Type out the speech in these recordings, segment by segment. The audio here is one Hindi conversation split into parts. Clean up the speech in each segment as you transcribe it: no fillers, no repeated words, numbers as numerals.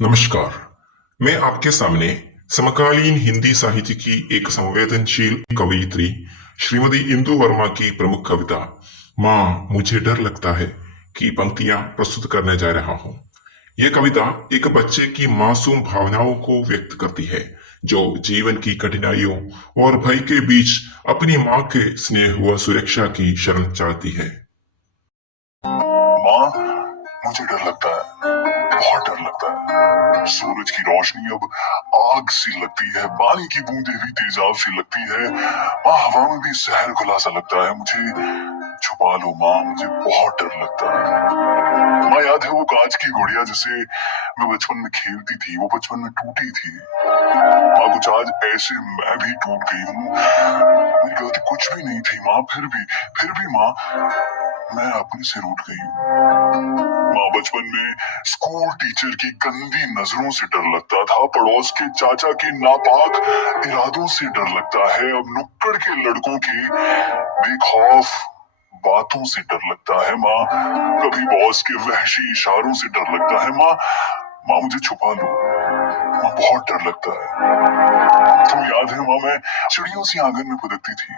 नमस्कार। मैं आपके सामने समकालीन हिंदी साहित्य की एक संवेदनशील कवयित्री श्रीमती इंदु वर्मा की प्रमुख कविता माँ मुझे डर लगता है की पंक्तियां प्रस्तुत करने जा रहा हूँ। यह कविता एक बच्चे की मासूम भावनाओं को व्यक्त करती है जो जीवन की कठिनाइयों और भय के बीच अपनी माँ के स्नेह व सुरक्षा की शरण चाहती है। माँ, मुझे डर लगता है, बहुत डर लगता है। सूरज की रोशनी अब आग सी लगती है, पानी की बूंदें भी तेजाब सी लगती है। माँ, हवा में भी जहर घुला सा लगता है। मुझे छुपा लो माँ, मुझे बहुत डर लगता है। माँ, याद है वो कांच की गुड़िया जिसे मैं बचपन में खेलती थी, वो बचपन में टूटी थी। माँ, कुछ आज ऐसे मैं भी टूट गई हूँ। मेरी गलती कुछ भी नहीं थी माँ, फिर भी माँ, मैं अपने से रूठ गई हूँ। माँ, बचपन में स्कूल टीचर की गंदी नजरों से डर लगता था, पड़ोस के चाचा के नापाक इरादों से डर लगता है, अब नुक्कड़ के लड़कों के बेखौफ बातों से डर लगता है। माँ, कभी बॉस के वहशी इशारों से डर लगता है। माँ, माँ, मुझे छुपा लो माँ, बहुत डर लगता है। तुम याद है माँ, मैं चिड़ियों सी आंगन में फुदकती थी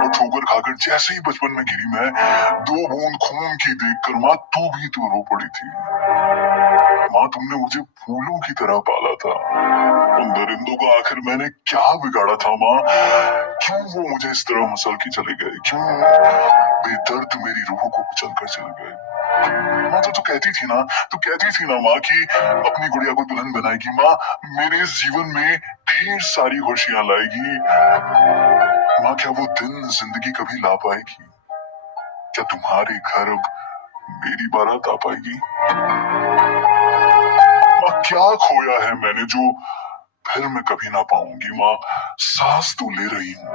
और ठोकर खाकर जैसे ही बचपन में गिरी, मैं 2 बूंद खून की देखकर माँ तू भी तो रो पड़ी थी। माँ, तुमने मुझे फूलों की तरह पाला था, उन दरिंदों का आखिर मैंने क्या बिगाड़ा था माँ? क्यों वो मुझे इस तरह मसल के चले गए? क्यों बेदर्द मेरी रूह को कुचल कर चले गए? माँ, तो कहती थी ना माँ कि अपनी गुड़िया को दुल्हन बनाएगी माँ, मेरे इस जीवन में ढेर सारी खुशियां लाएगी। माँ, क्या वो दिन जिंदगी कभी ला पाएगी? क्या तुम्हारे घर अब मेरी बारात आ पाएगी? माँ, क्या खोया है मैंने जो फिर मैं कभी ना पाऊंगी? माँ, सांस तो ले रही हूँ,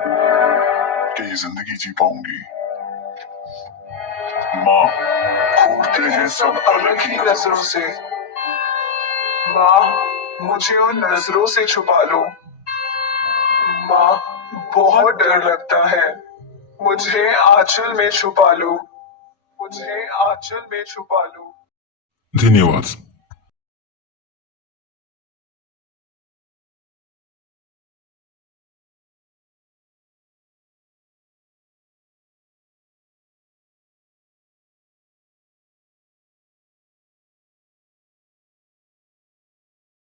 क्या ये जिंदगी जी पाऊंगी? माँ, घूरते हैं सब अलग ही नजरों से। माँ, मुझे उन नजरों से छुपा लो। माँ, बहुत डर लगता है। मुझे आंचल में छुपा लो। मुझे आंचल में छुपा लो। धन्यवाद।